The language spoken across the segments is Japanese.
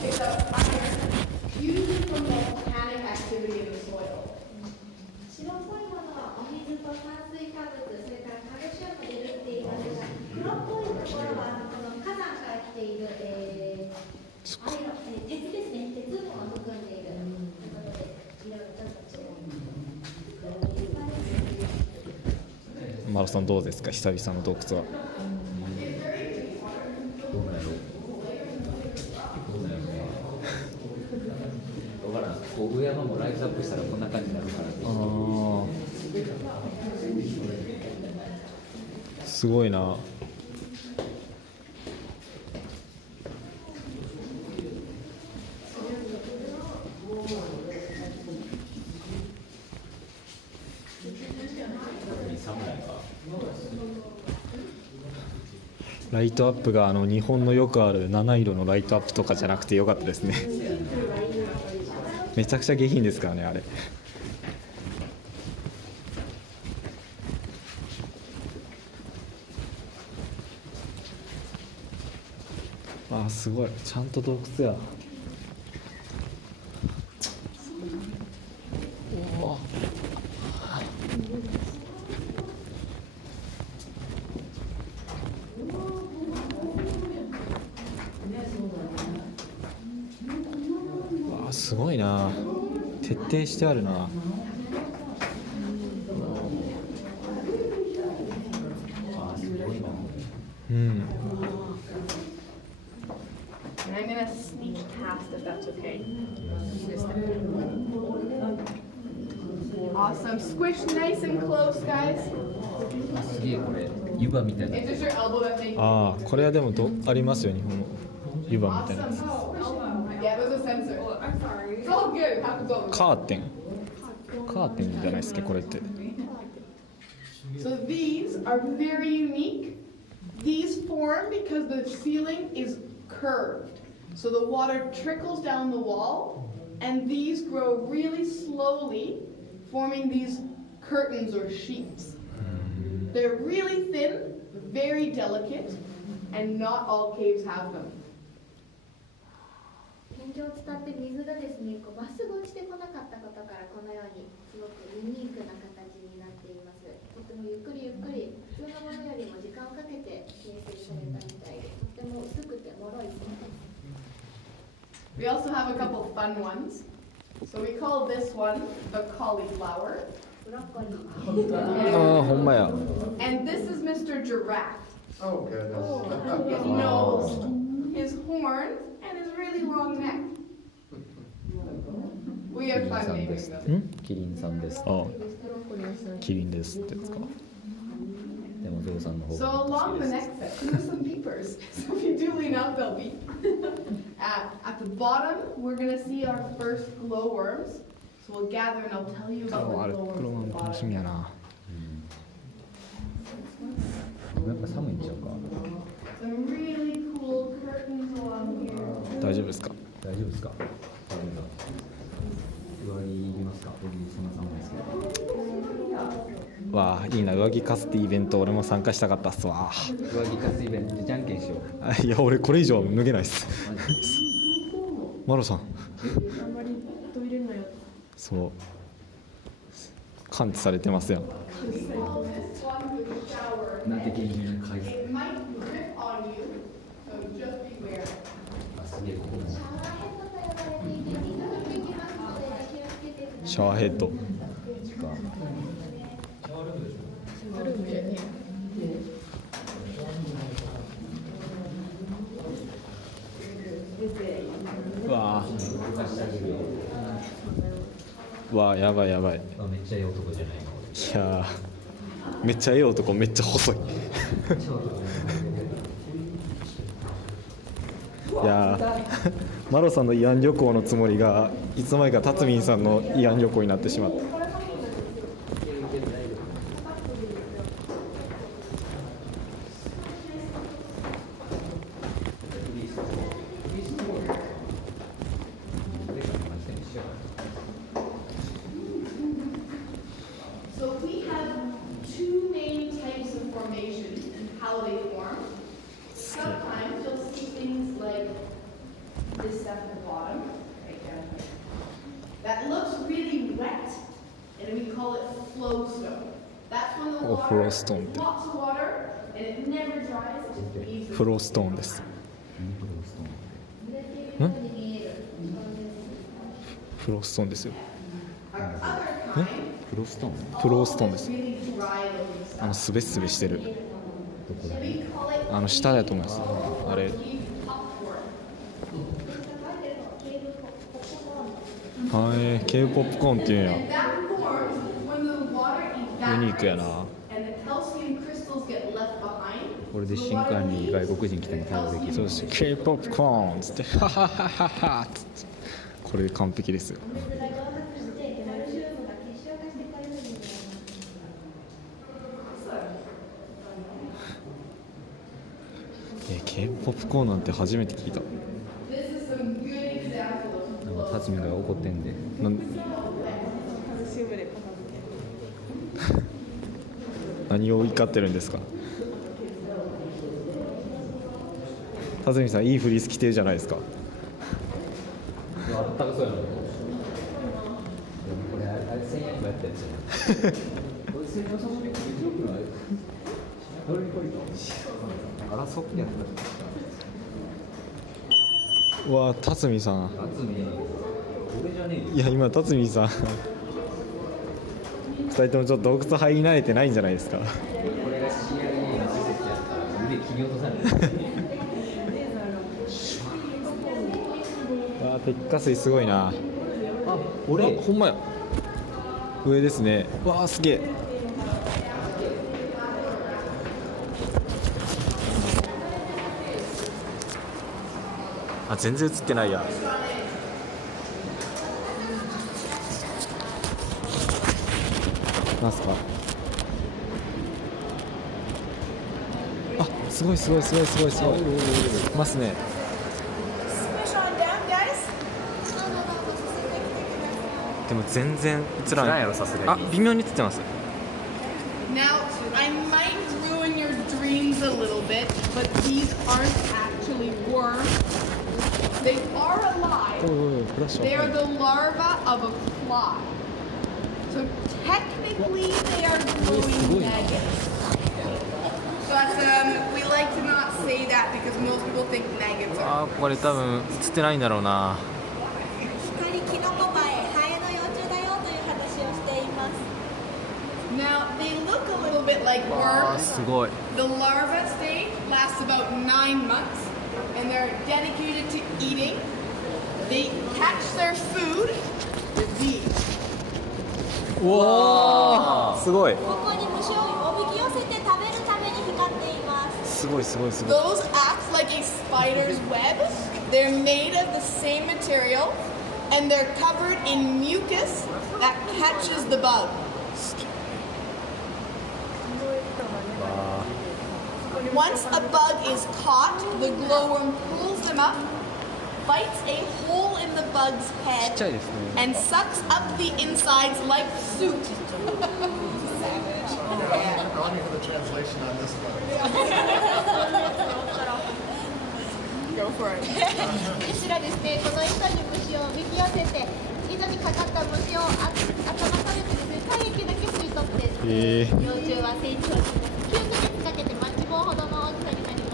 picks up iron, usually from volcanic activity in the soil. 白っぽいものはお水と炭水化物、それからカルシウムでできていますが、黒っぽいところはこの火山から来ている、鉄ですね、鉄分を含んでいるということで、いろいろちょっと違います。マロさんどうですか、久々の洞窟は。どうなんやろ分からん、こう上山もライトアップしたらこんな感じになるからね。すごいな。ライトアップが日本のよくある七色のライトアップとかじゃなくてよかったですね。めちゃくちゃ下品ですからね、あれ。あー、すごい、ちゃんと洞窟や。おー、すごいな、徹底してあるな。うん。And I'm gonna sneak past if that's okay. Awesome. Squish nice and close, guys. すげえ、これ湯葉みたいな。 It's just your elbow that they. ああ、これはでもありますよ、日本の湯葉みたいなや Awesome. Yeah, there's a sensor. I'm sorry. It's all good. Happens all the つ。 time. カーテンじゃないですか、これって。 So these are very unique. These form because the ceiling is curved. So the water trickles down the wall, and these grow really slowly, forming these curtains or sheets. They're really thin, very delicate, and not all caves have them. 天井を伝って水がですね、まっすぐ落ちてこなかったことからこのようにすごくユニークな形になっています。とてもゆっくりゆっくり、普通のものよりも時間をかけて形成されたみたいで、とても薄くて脆いそうです。We also have a couple fun ones. So we call this one the cauliflower. ブロッコリー。ああ、ほんまや。 And this is Mr. Giraffe. Oh, goodness. His nose, his horns, and his really long neck. We have fun naming them. キリンさんです。ああ、キリンですってやつか。でもゾウさんの方 So が along 好 the きで neck section, there's some beepers. So if you do lean out, they'll beep. At the bottom, we're gonna see our first glowworms. So we'll gather and I'll tell you あ about あ、あ the れ、黒 glowworms マン at the 楽しみ bottom. やな。す。やっぱ寒いんちゃうか。 Some really cool curtains along here. 大丈夫ですか。大丈夫ですか。上着いりますか。僕そんな寒いですけど。わあ、いいな、上着貸すってイベント俺も参加したかったっすわ。上着貸すイベントでじゃんけんしよう。あ、いや、俺これ以上脱げないっす。マロさん。あんまりトイレのよ。そう。感知されてますやん。 Call this one with a shower. なんて厳重な回数。 It might drip on you, so just beware. あ、すげえ、ここも。シャワーヘッドと呼ばれていて、水が出てきますので気をつけてください。シャワーヘッド。わあ、わあ、やばいやばい。いあ、めっちゃいい男じゃないの。やー、めっちゃええ男、めっちゃ細い。いやー、マロさんの慰安旅行のつもりがいつの間にかタツミンさんの慰安旅行になってしまった。So we have two main types of formations and how they form. Sometimes you'll see things like this stuff flow stone. That's when the おフロ water, ーストーンって lots of water, and it never dries, it just leaves. フローストーンです。フローストーンですよ。 Our other kind フロストーンフローストーンです。 really dry looking stuff. スベスベしてる We call it 下だと思います。あれ popcorn. はい、ケープポップコーンっていうんや。 And that forms when the water ユニークや evaporates な。 and the calcium crystals get left behind. これで新刊に外国人来ても対応できる。そうです。ケープポップコーンっつってハハハハハつってこれで完璧ですよ。ケープポップコーンなんて初めて聞いた。 This is some good example of なんか辰巳が怒ってんで。なん何を怒ってるんですか。辰巳さんいいフリース着てるじゃないですか。あったかそうやな。これあれ1000円もやったやつや。これ1000円そんなに面白くない？どれにこいと？争ってやった。うわ辰巳さん。辰巳、俺じゃねえよ。いや今辰巳さん2人ともちょっと洞窟入り慣れてないんじゃないですか。これが CIA の施設やったら腕切り落とされる。わ鉄火水すごいな。あ、俺ほんまや。上ですね。わあすげえ。あ全然映ってないや。なんすか。あすごいすごいすごいすごいすごい。いますね。でも全然映らない。やろさすがに。あ微妙に映ってます。 Now, I might ruin your dreams a little bit, but these aren't actually worms. They are alive. おいおいフラッシュ They are the larva of a fly. So technically, they are glowing maggots. But we like to not say that because most people think maggots are. あこれ多分映ってないんだろうな。光キノコバエ、ハエの幼虫だよという話をしています。 Now, they look a little bit like あ worms. すごい。 The larva stage lasts about 9 months, and they're dedicated to eating. They catch their food with these. うわーすごい。ここに虫をおびき寄せて食べるために光っています。すごいすごいすごい。 Those act like a spider's web. They're made of the same material, and they're covered in mucus that catches the bug. Once a bug is caught, the glowworm pulls them up, bites a hole in the bug's ちっ head, ちゃいですね。 and sucks up the insides like soup. I'll need for the translation on this one. Go for it. 後ろですね、この糸に虫をおびき寄せて、糸にかかった虫を頭からですね、体液だけ吸い取って、幼虫は成長します。9ヶ月かけてマッチ棒ほどの大きさになります。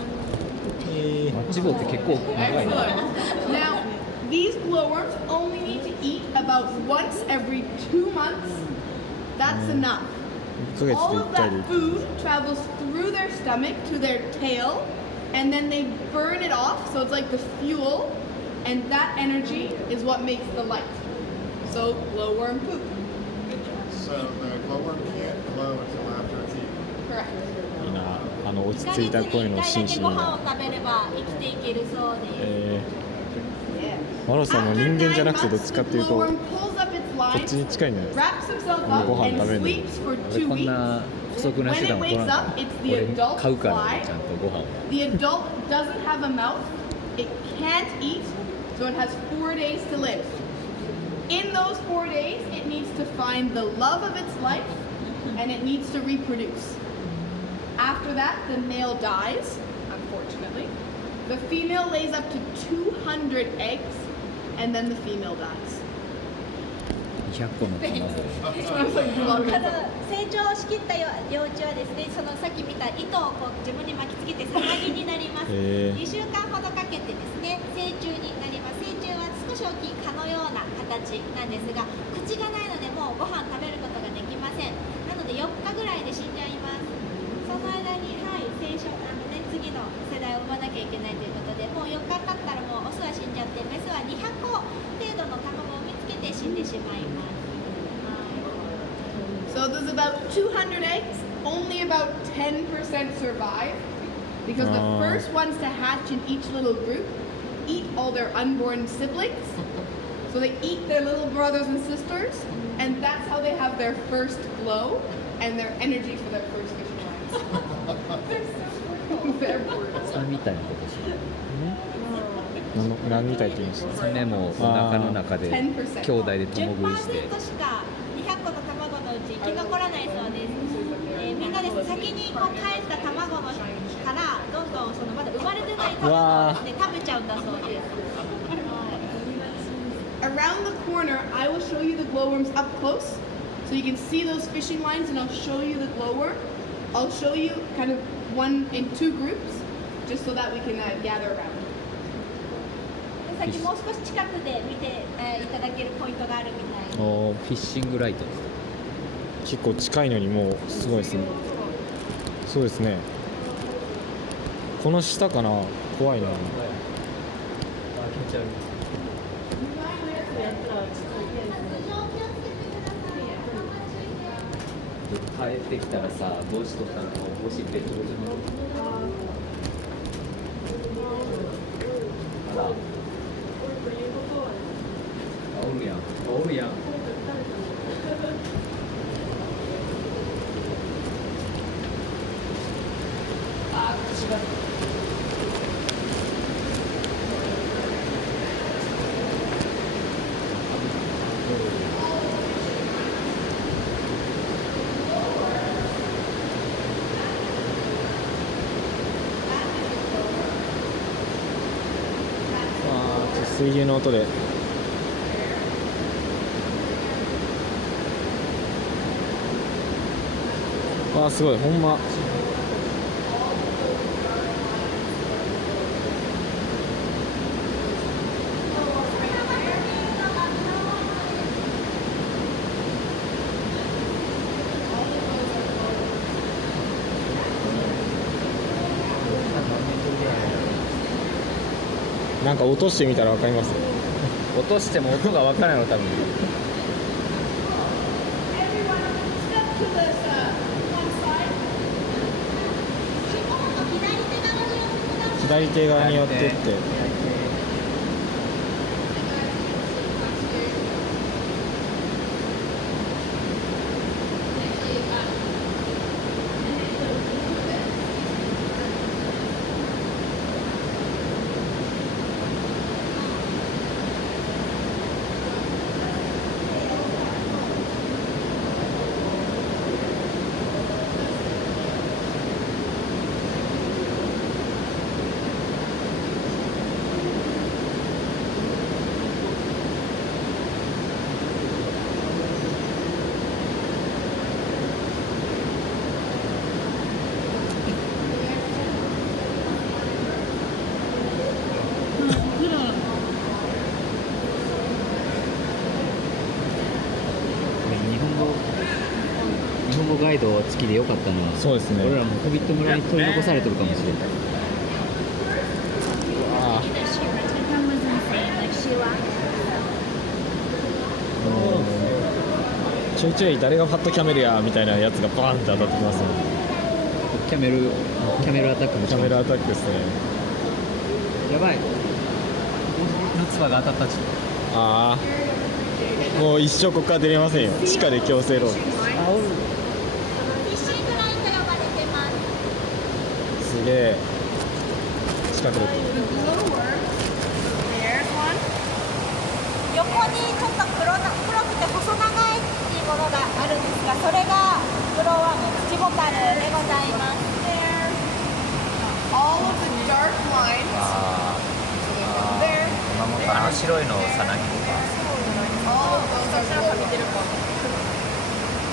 マッチ棒って結構長いな。 Excellent. Now, these glowworms only need to eat about once every 2 months. That's enough. 1ヶ月で All 1 of 回 that で。 food travels through their stomach to their tail, and then they burn it off, so it's like the fuel, and that energy is what makes the light. So, glowworm poop. So the glowworm can't glow until after it's eaten. Correct. いいな。落ち1ヶ着いた月に声の1回だけ紳士に。ご飯を食べれば生きていけるそうです。マロさんも人間じゃなくてどっちかっていうとこ Glowworm pulls up its っち lines, に近いんじゃないですか。 wraps himself up, ご飯 and 食べんの。 sleeps for 俺 2 こん weeks. な不足な手段を取らんから 俺買うからねちゃんとご飯を。 The adult doesn't have a mouth, it can't eat, so it has 4 days to live. In those 4 days, it needs to find the love of its life, and it needs to reproduce. After that, the male dies, unfortunately. The female lays up to 200 eggs, and then the female dies. 200個の卵。成長しきった幼虫はですね、そのさっき見た糸をこう自分に巻きつけてさなぎになります。2週間ほどかけてですね、成虫になります。成虫は少し大きい蚊のような形なんですが、口がないのでもうご飯食べることができません。なので4日ぐらいで死んじゃいます。その間に、次の世代を産まなきゃいけないということで、もう4日経ったらもうオスは死んじゃって、メスは200個程度の卵を産みつけて死んでしまいます。So there's about 200 eggs, only about 10% survive because the first ones to hatch in each little group eat all their unborn siblings. So they eat their little brothers and sisters, and that's how they have their first glow and their energy for their first fishing lines. They're brutal. サメみたいなことしてる。何みたいって言うんですか？サメもお腹の中で兄弟で共食いして。10%しか200個の卵のうち生き残らないそうです。みんなですね、先にこう返した卵のからどんどんそのまだ生まれてない卵をですね食べちゃうんだそうです。Around the corner, I will show you the glowworms up close, so you can see those fishing lines, and I'll show you the glowworm. I'll show you kind of one in two groups, just so that we can gather around. さっきもう少し近くで見て、いただけるポイントがあるみたい。フィッシングライトです。結構近いのにもうすごいですね。そうですね。この下かな、怖いな。帰ってきたらさ、帽子とかの帽子ベトベトの。あら。おるやん。おるやん。あ、口が。水牛の音で。すごい、ほんま。なんか落としてみたらわかります？落としても音がわからないの多分。左手側に寄ってって。ガイド付きでよかったな。そうですね。俺らもホビット村に取り残されてるかもしれない。ちょいちょい誰がファットキャメルやみたいなやつがバーンって当たってきますね。キャメルアタックも。キャメルアタックですね。やばい。ルツバが当たったち。もう一生ここから出れませんよ。地下で強制労働。すげえ。近くで。横にちょっと黒くて細長いものがあるんですが、それがグローワーム、土ボタルでございます。All of the dark lines. 白いのさなぎとか。